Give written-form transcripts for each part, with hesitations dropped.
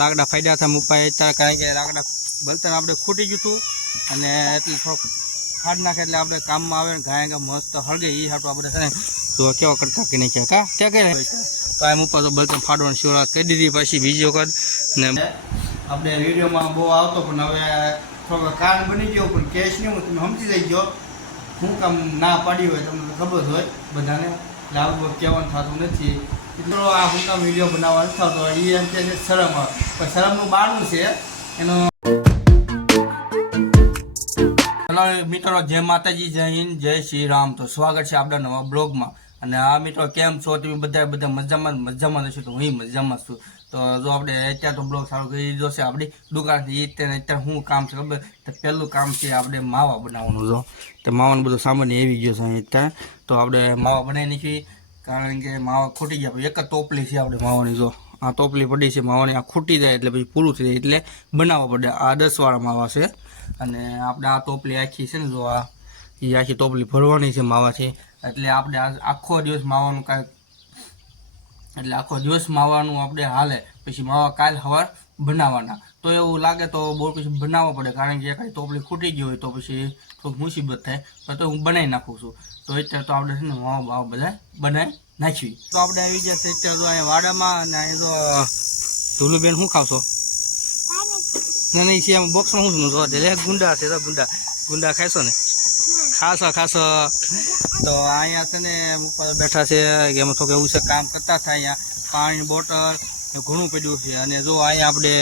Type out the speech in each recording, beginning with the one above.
લાકડા ફાયદા હતા મુપાય અત્યારે કારણ કે લાકડા બળતણ આપણે ખૂટી ગયું હતું અને એટલે થોડોક ફાડ નાખે એટલે આપણે કામમાં આવે ને ગાય મસ્ત હળગે એ હાટું આપણે છે ને તો કેવા કરતા કે નહીં કા ક્યાં કહે તો એમ ઉપર તો બળતણ ફાડવાની શરૂઆત કરી દીધી પછી બીજી વખત ને આપણે વિડીયોમાં બહુ આવતો પણ હવે થોડોક કારણ બની ગયો પણ કેસ નહીં હું તમે સમજી જઈ ગયો શું કામ ના પાડી હોય તમને ખબર હોય બધાને એટલે આવું કહેવાનું થતું નથી એટલો આ હું કામ વિડીયો બનાવવા નથી થતો એ એમ કે શરમ આવે પણ શરમનું બારણું છે એનો હેલો મિત્રો, જય માતાજી, જય હિન્દ, જય શ્રી રામ. તો સ્વાગત છે આપણા નવા બ્લોગમાં. અને આ મિત્રો કેમ છો તમે બધા મજામાં હશો તો હું મજામાં છું. તો જો આપણે અત્યારે તો બ્લોગ સારું કરી દીધો છે આપણી દુકાનથી અત્યારે શું કામ છે ખબર તો પહેલું કામ છે આપણે માવા બનાવવાનું. જો તો માવાનું બધું સામાન્ય આવી ગયો છે અત્યારે તો આપણે માવા બનાવી નાખીએ કારણ કે માવા ખૂટી ગયા એક જ ટોપલી છે આપણે માવાની. જો આ ટોપલી પડી છે માવાની, આ ખૂટી જાય એટલે પછી પૂરું થઈ જાય એટલે બનાવવા પડે. આ 10 વાળા માવા છે અને આપણે આ ટોપલી આખી છે ને જો આ એ આખી ટોપલી ભરવાની છે માવા છે એટલે આપણે આખો દિવસ માવાનું કાંઈ એટલે આખો દિવસ માવાનું આપણે હાલે પછી માવા કાલ સવાર બનાવવાના. તો એવું લાગે તો બહુ પછી બનાવવા પડે કારણ કે કાંઈ ટોપલી ખૂટી ગઈ હોય તો પછી થોડુંક મુસીબત થાય તો હું બનાવી નાખું છું. તો અત્યારે તો આપણે છે ને માવા બાવા બધા બનાવી નાખવી. તો આપણે આવી ગયા છે અત્યારે તો અહીંયા વાડામાં અને અહીં તો ધુલુબેન શું ખાવશો? ના નહીં છે એમ બોક્સમાં શું જો ગુંડા છે તો ગુંડા ખાશો ને? ખાશો. તો અહીંયા છે ને ઉપર બેઠા છે કે એમાં થોડુંક એવું છે કામ કરતા થાય. અહીંયા પાણીની બોટલ ઘણું પડ્યું છે અને જો અહીંયા આપણે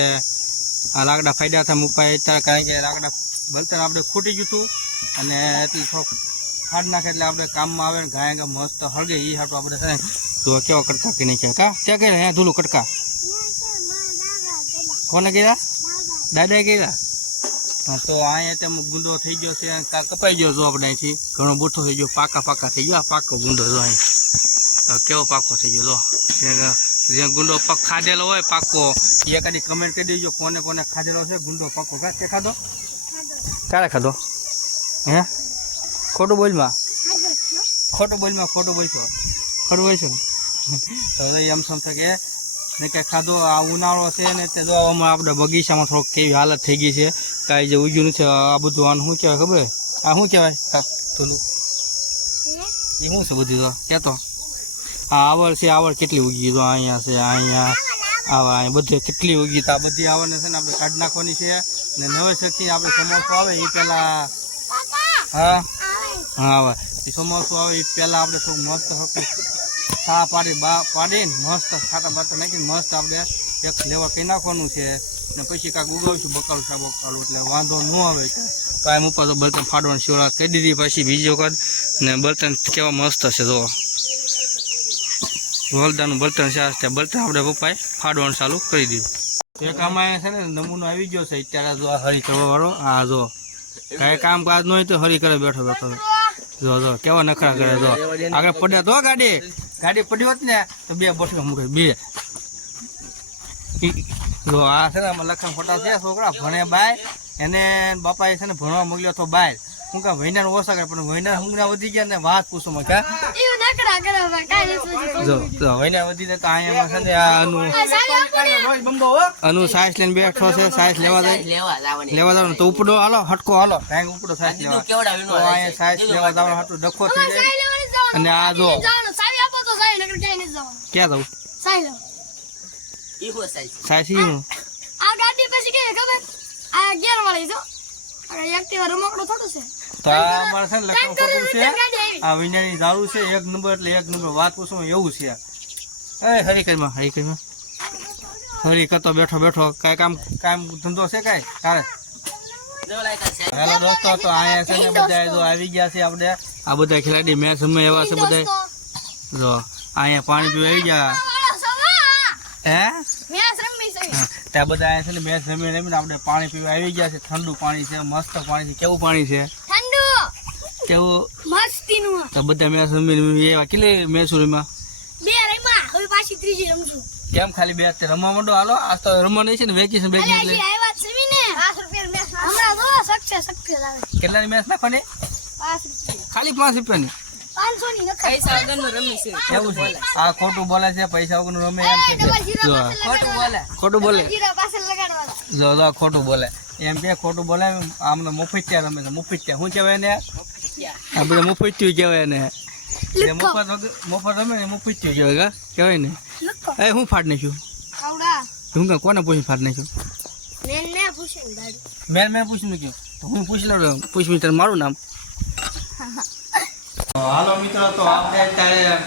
આ લાકડા ફાયદા હતા મુપાય અત્યારે કારણ કે લાકડા બળતણ આપણે ખૂટી ગયું હતું અને એટલે થોડોક ફાડ નાખે એટલે આપણે કામમાં આવે ને ગાય મસ્ત હળગે એ હાટું આપણે છે ને તો કેવા કટકા કે નહીં કા ક્યાં ગયા અહીંયા ધૂલું કટકા કોને ગયા? દાદા ગયા. તો અહીંયા તેમ ગુંડો થઈ ગયો છે કપાઈ ગયો જો આપણે અહીંથી ઘણો બુઠ્ઠો થઈ ગયો પાકા થઈ ગયો. આ પાકો ગુંડો જો અહીં કેવો પાકો થઈ ગયો જો જે ગુંડો પગ ખાધેલો હોય પાકો એ કદી કમેન્ટ કરી દેજો કોને ખાધેલો છે ગુંડો પાકો. તે ખાધો? ક્યારે ખાધો? હે ખોટું બોલશો તો એમ સમજે કે ને કંઈ ખાધો. આ ઉનાળો છે ને તે જો આપણે બગીચામાં થોડોક કેવી હાલત થઈ ગઈ છે કાંઈ જે ઉગ્યું નથી. આ બધું આનું શું કહેવાય ખબર? આ શું કહેવાય થોડું એ શું છે બધું તો કહેતો? આ આવડ કેટલી ઉગી તો અહીંયા છે અહીંયા અહીંયા બધે કેટલી ઉગી તો આ બધી આવડને છે ને આપણે કાઢી નાખવાની છે ને નવેસરથી આપણે સમોસો આવે એ પહેલાં હા આવે એ સમોસો આવે એ પહેલાં આપણે થોડું મસ્ત ચા પાડીને મસ્ત ખાટા બાટા નાખીને મસ્ત આપણે એક લેવર કહી નાખવાનું છે ને પછી કાંઈક ઉગાવીશું બકાલું એટલે વાંધો ન આવે. તો એમ ઉપર તો બળતણ ફાડવાની શરૂઆત કરી દીધી પછી બીજી વખત ને બળતણ કેવા મસ્ત છે જો વલદાનું બળતણ છે ત્યાં બળતણ આપણે પપ્પાએ ફાડવાનું ચાલુ કરી દીધું. એક આમાં છે ને નમૂનો આવી ગયો છે અત્યારે જો હરી કરવા વાળો. આ જો કાંઈ કામકાજ ન હોય તો હરી કરે બેઠો જો કેવા નખરા કરે જો આગળ પડ્યા તો ગાડી પડી હોત ને તો 2 બોટલ મૂકે 2 જો આ છે ને આમાં લખન ફોટા છે છોકરા ભણે બાય એને બાપાએ છે ને ભણવા મોકલ્યો તો બાય હું કા વૈના ઓછા કરે પણ વૈના હુંગરા વધી ગયા ને વાત પૂછો માં કા જો વૈના વધી જાય તો અહીંયા છે ને આ અનુ સાઈસ લઈને બેઠો છે. સાઈસ લેવા જવાનું તો ઉપડો હાલો હટકો હાલો કાંઈ ઉપડો સાઈસ લેવા તો અહીંયા સાઈસ લેવા જવાનું હાટું ડખો થઈ જાય. અને આ જો ક્યાં જવું સાઈસ આ ગાડી પછી કે ખબર આ ગેર વાળી જો આ એક્ટિવા રમકડો થોડું છે. તો આ અમારે છે ને લખન ફોટું છે આ વિનાની દારૂ છે 1 નંબર એટલે 1 નંબર વાત પૂછો એવું છે. હરી કરતો બેઠો કાંઈ કામ ધંધો છે કાંઈ તારે? હેલો દોસ્તો, તો અહીંયા છે ને બધા જો આવી ગયા છે આપણે આ બધા ખેલાડી મેચ રમે એવા છે બધા જો અહીંયા પાણી પીવા આવી ગયા ત્યાં બધા અહીંયા છે ને મેચ રમીને આપણે પાણી પીવા આવી ગયા છે. ઠંડુ પાણી છે, મસ્ત પાણી છે. કેવું પાણી છે? કેવું મસ્તીનું. તો બધા મેચ રમીને એવા કેટલી મેચ રમ્યા? 2 રમ્યા, હવે પાછી ત્રીજી રમશું. કેમ ખાલી 2 તે રમવા માંડો? હાલો આ તો રમવા નહીં છે ને વેકેશન એટલે આવ્યા છે ને 5 રૂપિયા મેચ હમણાં જો સક્સેસ આવે. કેટલાની મેચ નાખવાની? 5 રૂપિયા. ખાલી 5 રૂપિયાની? 500 ની નખાય પૈસા વગરનું રમી છે. એવું છે આ ખોટું બોલે છે પૈસા વગરનું રમે એમ કે ડબલ જીરો જો પાછળ ખોટું બોલે. ખોટું બોલે જીરો પાછળ લગાડવાના જો ખોટું બોલે એમ કે ખોટું બોલે આમને મુફતિયા રમે છે મુફતિયા શું કહેવાય ને આ બધા મુફતિયું કહેવાય ને એટલે મફત રમે ને મુફતિયું કહેવાય કહેવાય ને લખો એ હું ફાડ નાખ્યું આવડા હું કે કોને પૂછી ફાડ નાખ્યું ને પૂછીને દાડી મેં પૂછ્યું નાખ્યું તો હું પૂછી લઉં પૂછ મિત્ર મારું નામ હાલો મિત્રો તો આપણે અત્યારે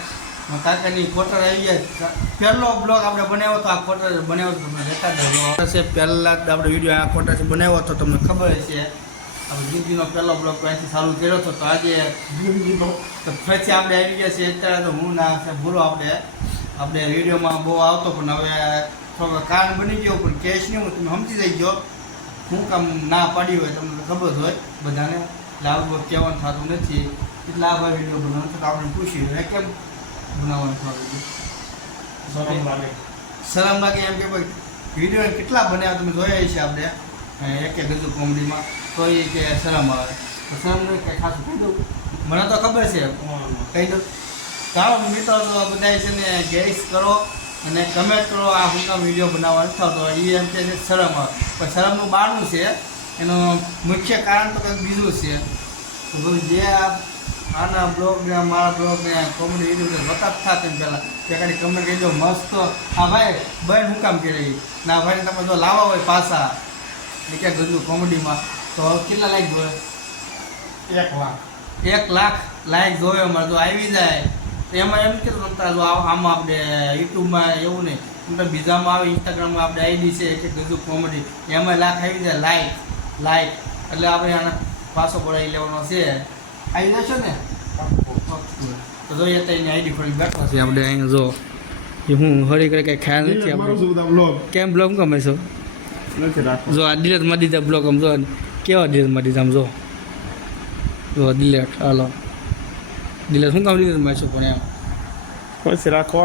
કાકાની ક્વાર્ટર આવી ગયા પહેલો બ્લોગ આપણે બનાવ્યો તો આ ક્વાર્ટર બનાવ્યો તો તમને દેખાડો છે પહેલા જ આપણે વિડીયો આ ક્વાર્ટર બનાવ્યો તો તમને ખબર છે આપણે જિંદગીનો પહેલો બ્લોગ અહીંથી ચાલુ કર્યો હતો તો આજે તો ફરીથી આપણે આવી ગયા છીએ અત્યારે તો હું ના ભૂલો આપણે વિડીયોમાં બહુ આવતો પણ હવે થોડો કારણ બની ગયો પણ કેશ નહીં હું તમે સમજી જઈ ગયો શું કામ ના પાડી હોય તમને ખબર જ હોય બધાને એટલે આવું કહેવાનું થતું નથી એટલે આ ભાઈ વિડીયો બનાવવાનું તો આપણે પૂછ્યું કેમ બનાવવાનું થતું શરમ લાગે એમ કે ભાઈ વિડીયો કેટલા બન્યા તમે જોયા છે આપણે એક ગજુ કોમેડીમાં તો એ કે શરમ આવે તો શરમ નહીં કંઈ ખાસું કહી દઉં મને તો ખબર છે કહી દઉં ચાલો મિત્રો તો બધા છે ને ગેસ કરો અને કમેન્ટ કરો આ હું કામ વિડીયો બનાવવા નથી થતો એ એમ કે છે શરમ આવે પણ શરમનું બહારનું છે એનું મુખ્ય કારણ તો કંઈક બીજું છે તો ભાઈ જે આના બ્લોગને મારા બ્લોગને કોમેડી વિડીયો જોતા જ થતા પહેલાં કે કાંઈ કમેન્ટ કહી દો મસ્ત હા ભાઈ ભાઈ હું કામ કરી ના ભાઈને તમે જો લાવવા હોય પાછા એ ક્યાં ગયું કોમેડીમાં તો કેટલા લાઈક જોવે 1 લાખ લાઈક જોવે અમારે જો આવી જાય તો એમાં એમ કીધું રમતા જો આમાં આપણે યુટ્યુબમાં એવું નહીં તો બીજામાં આવે ઇન્સ્ટાગ્રામમાં આપણે આઈડી છે એક ગજુ કોમેડી એમાં લાખ આવી જાય લાઈક એટલે આપણે આને પાછો બોલાવી લેવાનો છે આવી જશો ને તો જોઈએ તો એની આઈડી ખોલી બેઠો છે આપણે અહીંયા જો એ હું હરી કરે કંઈ ખ્યાલ નથી આપણે કેમ બ્લોગ ગમે છો જો આ ડિલેટ મારી દીધા બ્લોગ આમ જો કેવા ડિલેટ મારી દીધા આમ જો ડિલેટ હાલો ડિલેટ શું કામ ડિલેટ મારશું પણ એમ પછી રાખો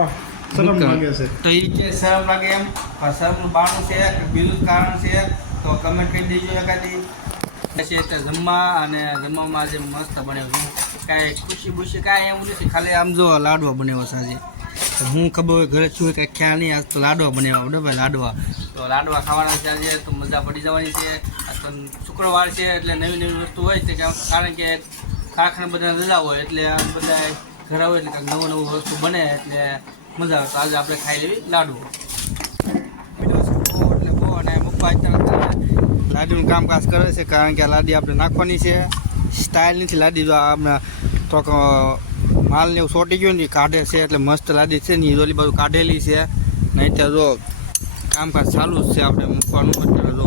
શરમ લાગે છે તો એ કે શરમ લાગે એમ પણ શરમનું બાણું છે કે બીજું કારણ છે તો કમેન્ટ કરી દેજો એકાદી છે જમવા અને જમવામાં આજે મસ્ત બન્યો છું કાંઈ ખુશી બુશી કાંઈ એવું નથી ખાલી આમ જો લાડવા બનાવ્યો છે આજે હું ખબર હોય ઘરે છું કાંઈ ખ્યાલ નહીં આજ તો લાડવા બનાવ્યા આપણે ભાઈ લાડવા ખાવાના છે આજે તો મજા પડી જવાની છે આજ તો શુક્રવાર છે એટલે નવી વસ્તુ હોય છે કારણ કે કારખાને બધા રજા હોય એટલે આમ બધા ઘરે હોય એટલે કાંઈક નવું વસ્તુ બને એટલે મજા આવે તો આજે આપણે ખાઈ લેવી લાડવો એટલે બહુ અને મૂકવા લાડીનું કામકાજ કરે છે કારણ કે આ લાડી આપણે નાખવાની છે સ્ટાઇલ નથી લાડી જો આપણે તો માલને એવું સોટી ગયું ને કાઢે છે એટલે મસ્ત લાદી છે ને એ ઓલી બાજુ કાઢેલી છે નહીં ત્યાં જો કામકાજ ચાલુ જ છે આપણે મૂકવાનું અત્યારે જો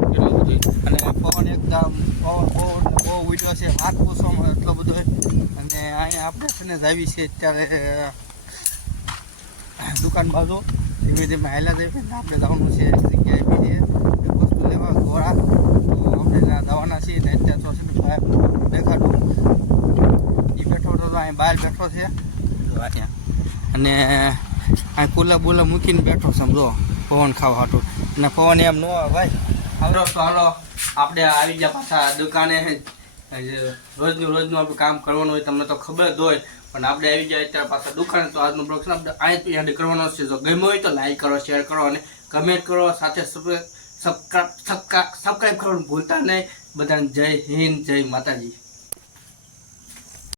એટલું બધું અને પવન એકદમ બહુ ઉડ્યો છે વાત પૂછવામાં એટલો બધો અને અહીંયા આપણે છે ને આવી છે અત્યારે દુકાન બાજુ ધીમે ધીમે હાલ્યા જઈએ ને આપણે જવાનું છે એક જગ્યાએ બીજે વસ્તુ લેવા ગોળા તો આપણે દવાના છીએ ને અત્યારે તો છે ને દેખાડું એ બેઠો તો અહીં બહાર બેઠો છે તો અહીંયા અને અહીં કુલા બુલા મૂકીને બેઠો સમજો પવન ખાવા હાટું અને પવન એમ ન હોય ભાઈ હાલો તો હાલો આપણે આવી ગયા પાછા દુકાને રોજનું આપણું કામ કરવાનું હોય તમને તો ખબર જ હોય પણ આપણે આવી ગયા અત્યારે પાછા દુકાને તો આજનો બ્લોગ આપણે અહીં યાદ કરવાનો છે જો ગમ્યો હોય તો લાઈક કરો શેર કરો અને કમેન્ટ કરો સાથે સબસ્ક્રાઈબ કરવાનું ભૂલતા નહીં બધાને જય હિન્દ જય માતાજી.